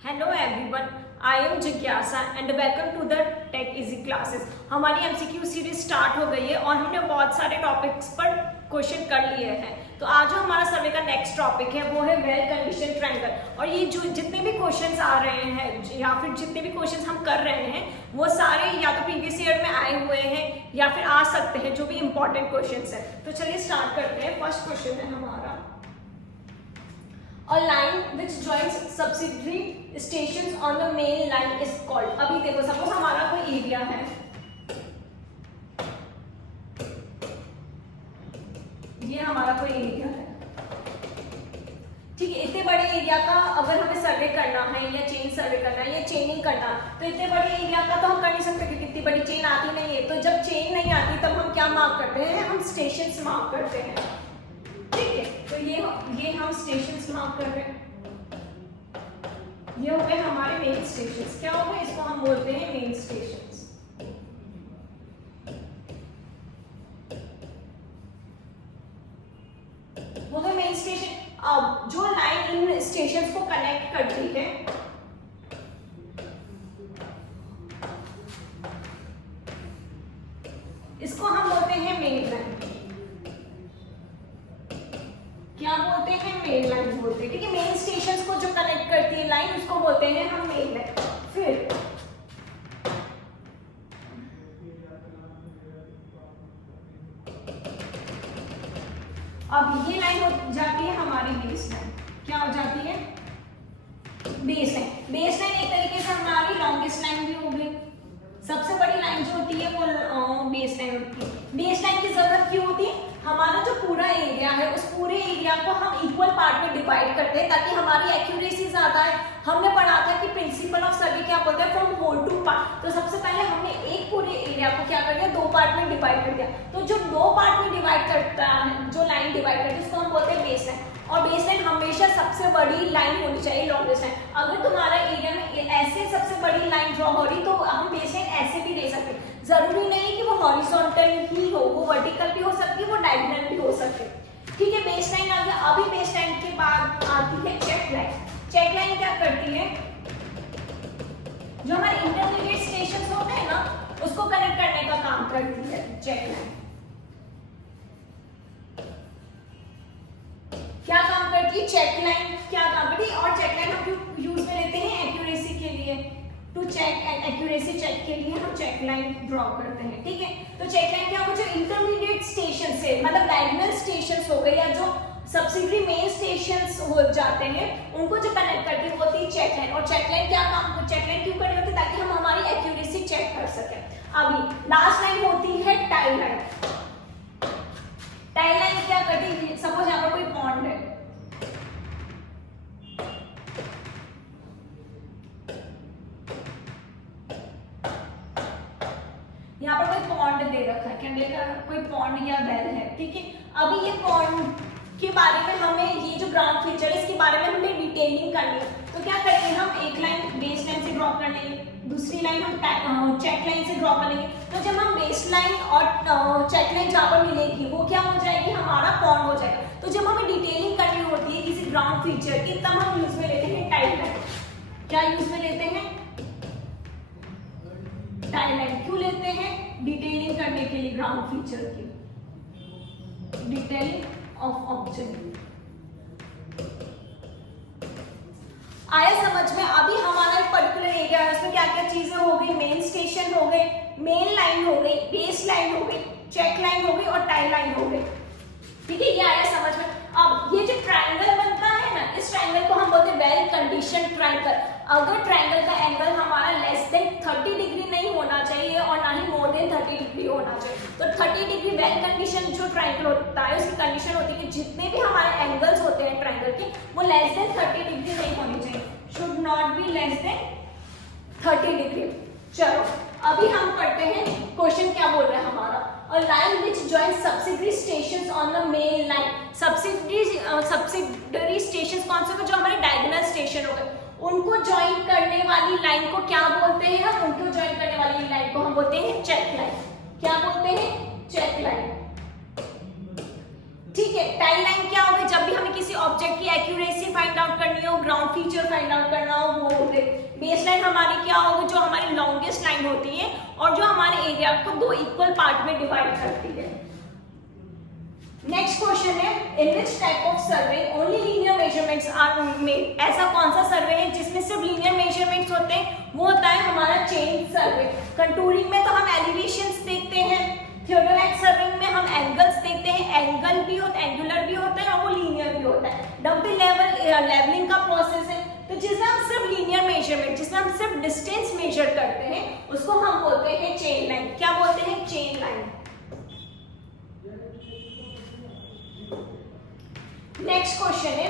Hello everyone, I am जिज्ञासा and welcome to the tech easy classes. हमारी MCQ series start हो गई है और हमने बहुत सारे टॉपिक्स पर क्वेश्चन कर लिए हैं। तो आज जो हमारा सर्वे का नेक्स्ट टॉपिक है वो है वेल कंडीशन ट्रायंगल। और ये जो जितने भी क्वेश्चंस आ रहे हैं या फिर जितने भी क्वेश्चंस हम कर रहे हैं वो सारे या तो प्रीवियस ईयर में आए हुए हैं या फिर आ सकते हैं, जो भी इंपॉर्टेंट क्वेश्चंस है। तो चलिए स्टार्ट करते हैं। फर्स्ट क्वेश्चन है हमारा, A line which joins subsidiary stations on the main line is called। अभी देखो, सपोज हमारा कोई एरिया है, ये हमारा कोई एरिया है, ठीक है। इतने बड़े एरिया का अगर हमें सर्वे करना है या चेन सर्वे करना है या चेनिंग करना, तो इतने बड़े एरिया का तो हम कर नहीं सकते क्योंकि इतनी बड़ी चेन आती नहीं है। तो जब चेन नहीं आती तब हम क्या मार्क करते हैं? हम स्टेशंस मार्क करते हैं, ठीक है। तो ये हम स्टेशंस मार्क कर रहे हैं। ये हो गए हमारे मेन स्टेशंस। क्या हो गए? इसको हम बोलते हैं मेन स्टेशंस। वो गए मेन स्टेशन। अब जो लाइन इन स्टेशंस को कनेक्ट करती है इसको हम बोलते हैं मेन लाइन। क्या बोलते हैं? मेन लाइन बोलते हैं, ठीक है। मेन स्टेशंस को जो कनेक्ट करती है लाइन, उसको बोलते हैं हम मेन लाइन। फिर अब ये लाइन हो जाती है हमारी बेस लाइन। क्या हो जाती है? Base line. बेस लाइन एक तरीके से हमारी लॉन्गेस्ट लाइन भी हो गई। सबसे बड़ी लाइन जो होती है वो बेस लाइन होती है। बेस लाइन की जरूरत क्यों होती है? हमारा जो पूरा एरिया है उस पूरे एरिया को हम इक्वल पार्ट में डिवाइड करते हैं ताकि हमारी एक्यूरेसी ज्यादा है। हमने पढ़ा था कि प्रिंसिपल ऑफ सर्वे क्या बोलते हैं? From whole to part. तो सबसे पहले हमने एक पूरे एरिया को क्या कर दिया? दो पार्ट में डिवाइड कर दिया। तो जो दो पार्ट में डिवाइड करता है, जो लाइन डिवाइड करती है, उसको हम बोलते हैं बेस लाइन। और बेस लाइन हमेशा सबसे बड़ी लाइन होनी चाहिए, लॉन्गेस्ट लाइन। अगर तुम्हारा एरिया में ऐसे सबसे बड़ी लाइन ड्रॉ हो रही तो हम बेस लाइन ऐसे भी दे सकते हैं। जरूरी नहीं कि वो हॉरिजॉन्टल ही हो, वो वर्टिकल भी हो सकती है, वो डायगोनल भी हो सकती है, ठीक है। बेस लाइन आ गया। अभी बेस लाइन के बाद आती है चेक लाइन। चेक लाइन क्या करती है? जो हमारे इंटरमीडिएट स्टेशन होते हैं ना, उसको कनेक्ट करने का काम करती है चेक लाइन। क्या काम करती है चेक लाइन? क्या काम करती है? और चेक लाइन हम क्यों यूज में लेते हैं? एक्यूरेसी के लिए, टू चेक एक्यूरेसी चेक के लिए हम चेक लाइन ड्रॉ करते हैं, ठीक है। तो चेक लाइन क्या हो? जो इंटरमीडिएट स्टेशन से, मतलब डायगोनल स्टेशंस हो गए या जो सब्सिडियरी मेन स्टेशंस हो जाते हैं, उनको जो कनेक्ट करती होती है चेक लाइन। और चेक लाइन क्या काम, चेक लाइन क्यों करनी होती है? ताकि हम हमारी एक्यूरेसी चेक कर सकें। अभी लास्ट लाइन होती है टाई लाइन। टाई लाइन क्या करती है? सपोज यहाँ पर कोई पॉन्ड है, यहाँ पर कोई पॉन्ड दे रखा है, क्या दे रखा है? कोई पॉन्ड या वेल है, ठीक है। अभी ये पॉन्ड के बारे में हमें, ये जो ग्राउंड फीचर है इसके बारे में हमें डिटेलिंग करनी है। तो क्या करेंगे? हम एक लाइन बेस लाइन से ड्रॉ कर लेंगे, दूसरी लाइन हम चेक लाइन से ड्रॉ कर लेंगे। तो जब हम बेस लाइन और चेक लाइन जहाँ पर मिलेगी वो क्या हो जाएगी? हमारा पॉन्ड हो जाएगा। तो जब हमें डिटेलिंग करनी होती है किसी ग्राउंड फीचर की, तब हम यूज में लेते हैं टाई लाइन। क्या यूज में लेते हैं? Tie line. क्यों लेते हैं? डिटेलिंग करने के लिए ग्राउंड फीचर की, डिटेलिंग ऑफ ऑब्जेक्ट। आया समझ में? अभी हमारा एक पर्टिकुलर एरिया है, उसमें क्या क्या चीजें हो गई? मेन स्टेशन हो गए, मेन लाइन हो गई, बेस लाइन हो गई, चेक लाइन हो गई और टाई लाइन हो गई, ठीक है। ये आया समझ में? अब ये जो ट्रायंगल बनता है ना, इस ट्रायंगल को हम बोलते हैं वेल कंडीशन ट्रायंगल। अगर ट्रायंगल का एंगल हमारा लेस देन 30 डिग्री नहीं होना चाहिए और ना ही मोर देन 30 डिग्री होना चाहिए। तो 30 डिग्री वेल कंडीशन जो ट्रायंगल होता है उसकी कंडीशन होती है कि जितने भी हमारे एंगल्स होते हैं ट्रायंगल के, वो लेस देन 30 डिग्री नहीं होने चाहिए, should not B less than 30 degree. चलो अभी हम करते हैं क्वेश्चन। क्या बोल रहा है हमारा? A line which joins subsidiary stations on the main line। Subsidiary stations कौन से? जो हमारे डायगोनल स्टेशन हो गए, उनको ज्वाइन करने वाली लाइन को क्या बोलते हैं? हम उनको ज्वाइन करने वाली लाइन को हम बोलते हैं चेक लाइन। क्या बोलते हैं? चेक लाइन, ठीक है। टाई लाइन क्या होगी? जब भी हमें किसी ऑब्जेक्ट की एक्यूरेसी फाइंड आउट करनी हो, ग्राउंड फीचर फाइंड आउट करना हो, वो हो गए। बेस लाइन हमारी क्या होगी, जो हमारी लॉन्गेस्ट लाइन होती है और जो हमारे एरिया को दो इक्वल पार्ट में डिवाइड करती है। नेक्स्ट क्वेश्चन है, in which type of survey only linear measurements are made. ऐसा कौन सा सर्वे है जिसमें सिर्फ लीनियर मेजरमेंट्स होते हैं, वो होता है हमारा चेन सर्वे। कंटूरिंग में तो हम एलिवेशंस देखते हैं, थियोडोलाइट सर्विंग में हम एंगल्स देखते हैं, एंगल भी होता है, एंगुलर भी होता है और वो लीनियर भी होता है। डम्पी लेवलिंग का प्रोसेस है, तो जिसमें हम सिर्फ लीनियर मेजरमेंट, जिसमें हम सिर्फ डिस्टेंस मेजर करते हैं, उसको हम बोलते हैं चेन लाइन। क्या बोलते हैं, चेन लाइन। Next question है,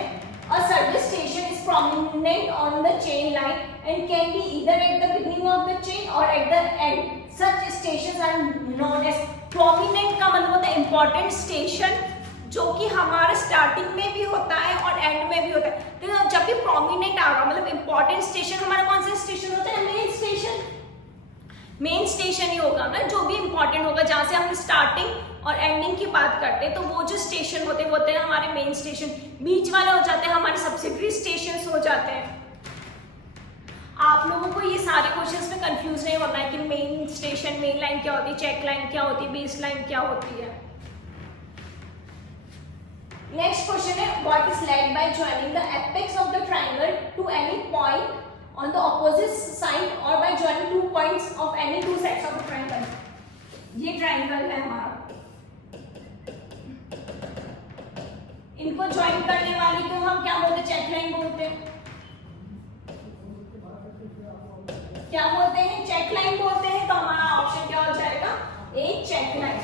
a service station is prominent on the chain line and can be either at the beginning of the chain or at the end. Such stations are known as prominent का मतलब होता है important station, जो कि हमारे starting में भी होता है और एंड में भी होता है। तो जब भी prominent आ रहा मतलब important station हमारा कौन सा स्टेशन होता है, मेन स्टेशन। मेन स्टेशन ही होगा ना, जो भी इंपॉर्टेंट होगा, जहां से हम स्टार्टिंग और एंडिंग की बात करते हैं, तो वो जो स्टेशन होते हैं वो होते हैं हमारे मेन स्टेशन। बीच वाले हो जाते हैं हमारे सब्सिडरी स्टेशन हो जाते हैं। आप लोगों को ये सारे क्वेश्चंस में कंफ्यूज नहीं होना है कि मेन स्टेशन, मेन लाइन क्या होती है, चेक लाइन क्या होती है, बेस लाइन क्या होती है। नेक्स्ट क्वेश्चन है, what is led by joining the apex of the triangle to any point on the opposite side or by joining 2 points of any 2 sides of the triangle। ये triangle है हमारा, इनको join करने वाली को हम क्या बोलते हैं, चेक लाइन बोलते हैं। क्या बोलते हैं, चेक लाइन बोलते हैं। तो हमारा ऑप्शन क्या हो जाएगा, ए, चेक लाइन।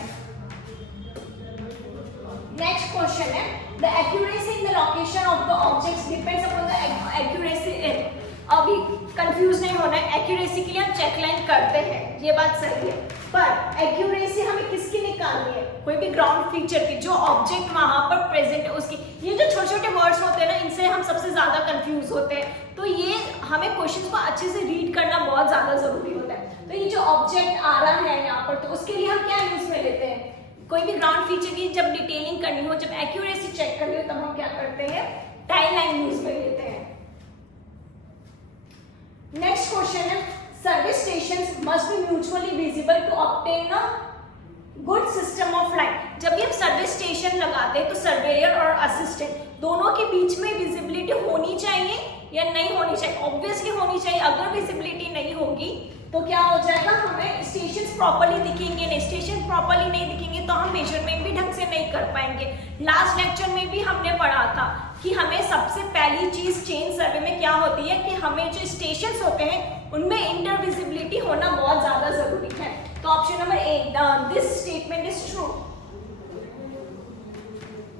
नेक्स्ट क्वेश्चन है, the accuracy in the location of the objects depends upon the accuracy. अभी कंफ्यूज नहीं होना है, एक्यूरेसी के लिए हम चेक लाइन करते हैं, ये बात सही है, पर एक्यूरेसी हमें किसकी निकालनी है, कोई भी ग्राउंड फीचर की, जो ऑब्जेक्ट वहां पर प्रेजेंट है उसकी। ये जो छोटे छोटे वर्ड्स होते हैं ना, इनसे हम सबसे ज्यादा कंफ्यूज होते हैं। तो ये हमें क्वेश्चन को अच्छे से रीड करना बहुत ज्यादा जरूरी होता है। तो ये जो ऑब्जेक्ट आ रहा है यहाँ पर, तो उसके लिए हम क्या यूज में लेते हैं, कोई भी ग्राउंड फीचर की जब डिटेलिंग करनी हो, जब एक्यूरेसी चेक करनी हो, तब हम क्या करते हैं, टाई लाइन यूज में लेते हैं। नेक्स्ट क्वेश्चन है, service stations must be mutually visible to obtain a good system of line. जब भी हम सर्विस स्टेशन लगाते हैं तो सर्वेयर और असिस्टेंट दोनों के बीच में विजिबिलिटी होनी चाहिए या नहीं होनी चाहिए, ऑब्वियसली होनी चाहिए। अगर विजिबिलिटी नहीं होगी तो क्या हो जाएगा, हमें स्टेशन प्रॉपर्ली दिखेंगे नहीं, स्टेशन प्रॉपर्ली नहीं दिखेंगे तो हम मेजरमेंट भी ढंग से नहीं कर पाएंगे। लास्ट लेक्चर में भी हमने पढ़ा था कि हमें सबसे पहली चीज चेन सर्वे में क्या होती है कि हमें जो स्टेशंस होते हैं उनमें इंटरविजिबिलिटी होना बहुत ज्यादा जरूरी है। तो option number A, this statement is true.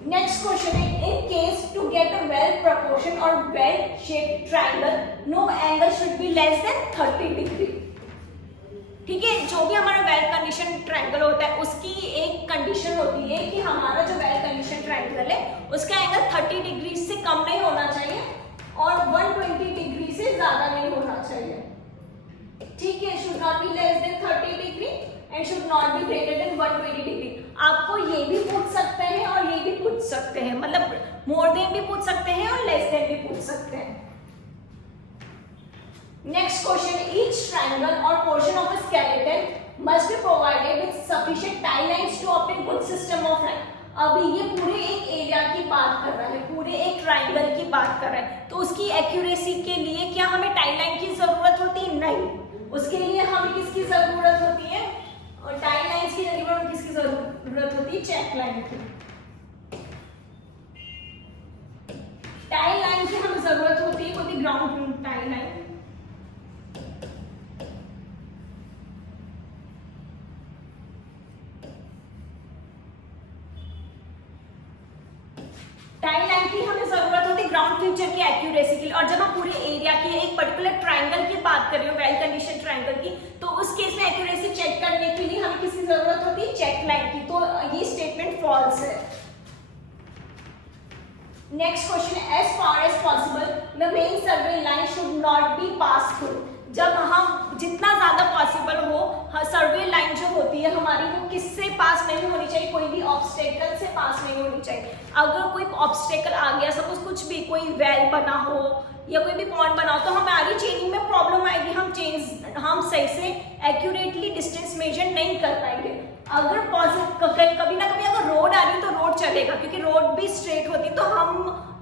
Next question है, in case to get a well proportion और well shaped triangle no angle should be less than 30 degree. ठीक है, जो भी हमारा वेल कंडीशन ट्रायंगल होता है उसकी एक कंडीशन होती है कि हमारा जो वेल कंडीशन ट्रायंगल है उसका एंगल 30 डिग्री से कम नहीं होना चाहिए और 120 डिग्री से ज्यादा नहीं होना चाहिए। ठीक है, should not B less than 30 degree and should not be greater than 120 degree. आपको ये भी पूछ सकते हैं और ये भी पूछ सकते हैं, मतलब मोर देन भी पूछ सकते हैं और लेस देन भी पूछ सकते हैं। Next question, each triangle or portion of a skeleton must be provided with sufficient tie lines to obtain good system of line। अभी ये पूरे एक एरिया की बात कर रहा है, पूरे एक ट्राइंगल की बात कर रहा है, तो उसकी एक्यूरेसी के लिए क्या हमें टाई लाइन की जरूरत होती है, नहीं, उसके लिए हमें किसकी जरूरत होती है, और टाई लाइंस की जगह किसकी जरूरत होती है, चेक लाइन की। टाई लाइन की हमें जरूरत होती है, कोई भी ground tie line. Tie line की हमें जरूरत होती है ग्राउंड फीचर की एक्यूरेसी के लिए। और जब हम पूरे एरिया की एक पर्टिकुलर ट्रायंगल की बात कर रहे हो, वेल कंडीशन ट्रायंगल की, तो उस केस में एक्यूरेसी चेक करने के लिए हमें किसकी जरूरत होती है, चेक लाइन की। तो ये स्टेटमेंट फॉल्स है। Next question, as far as possible the main survey line should not be pass through. जब हम जितना ज्यादा पॉसिबल हो सर्वे लाइन जो होती है हमारी वो किससे पास नहीं होनी चाहिए, कोई भी ऑब्स्टेकल से पास नहीं होनी चाहिए। अगर कोई ऑब्स्टेकल आ गया, सपोज कुछ भी कोई वेल बना हो या कोई भी पॉइंट बना हो, तो हमारी चेनिंग में प्रॉब्लम आएगी, हम सही से एक्यूरेटली डिस्टेंस मेजर नहीं कर पाएंगे। अगर कभी ना कभी अगर रोड आ रही है तो रोड चलेगा, क्योंकि रोड भी स्ट्रेट होती है तो हम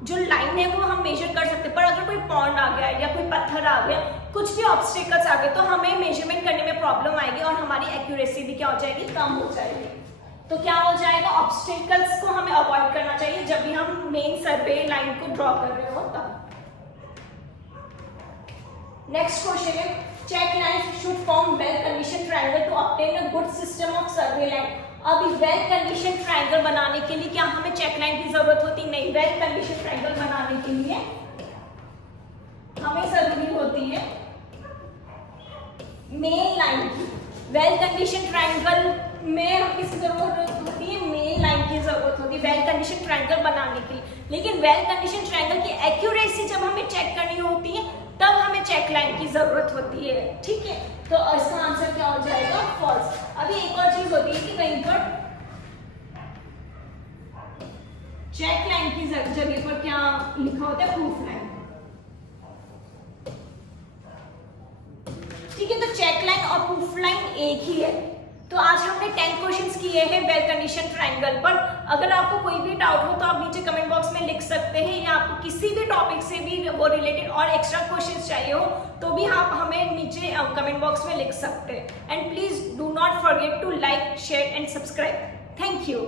जो लाइन है वो हम मेजर कर सकते हैं। पर अगर कोई पॉन्ड आ गया या कोई पत्थर आ गया, कुछ भी ऑब्स्टेकल्स आ गए, तो हमें मेजरमेंट करने में प्रॉब्लम आएगी और हमारी एक्यूरेसी भी क्या हो जाएगी, कम हो जाएगी। तो क्या हो जाएगा, ऑब्स्टेकल्स को हमें अवॉइड करना चाहिए जब भी हम मेन सर्वे लाइन को ड्रॉ कर रहे हो तब। नेक्स्ट क्वेश्चन है, check lines should form well condition triangle to obtain a good system of survey line. अब वेल कंडीशन ट्रायंगल बनाने के लिए क्या हमें चेक लाइन की जरूरत होती? नहीं। वेल कंडीशन ट्रायंगल बनाने के लिए हमें जरूरी होती है मेन लाइन की। वेल कंडीशन ट्रायंगल में किसकी जरूरत होती है? मेन लाइन की जरूरत होती है वेल कंडीशन ट्रायंगल बनाने के लिए। लेकिन वेल कंडीशन ट्रायंगल की एक्यूरेसी जब हमें चेक करनी होती है तब हमें चेक लाइन की जरूरत होती है, ठीक है। तो इसका आंसर क्या हो जाएगा, फॉल्स। अभी एक और चीज होती है कि कहीं पर चेक लाइन की जगह पर क्या लिखा होता है, प्रूफ लाइन, ठीक है। तो चेक लाइन और प्रूफ लाइन एक ही है। तो आज हमने 10 क्वेश्चंस किए हैं वेल कंडीशन ट्रायंगल पर। अगर आपको कोई भी डाउट हो तो आप नीचे कमेंट बॉक्स में लिख सकते हैं, या आपको किसी भी टॉपिक से भी वो रिलेटेड और एक्स्ट्रा क्वेश्चंस चाहिए हो तो भी आप हमें नीचे कमेंट बॉक्स में लिख सकते हैं। And please do not forget to like, share and subscribe. Thank you.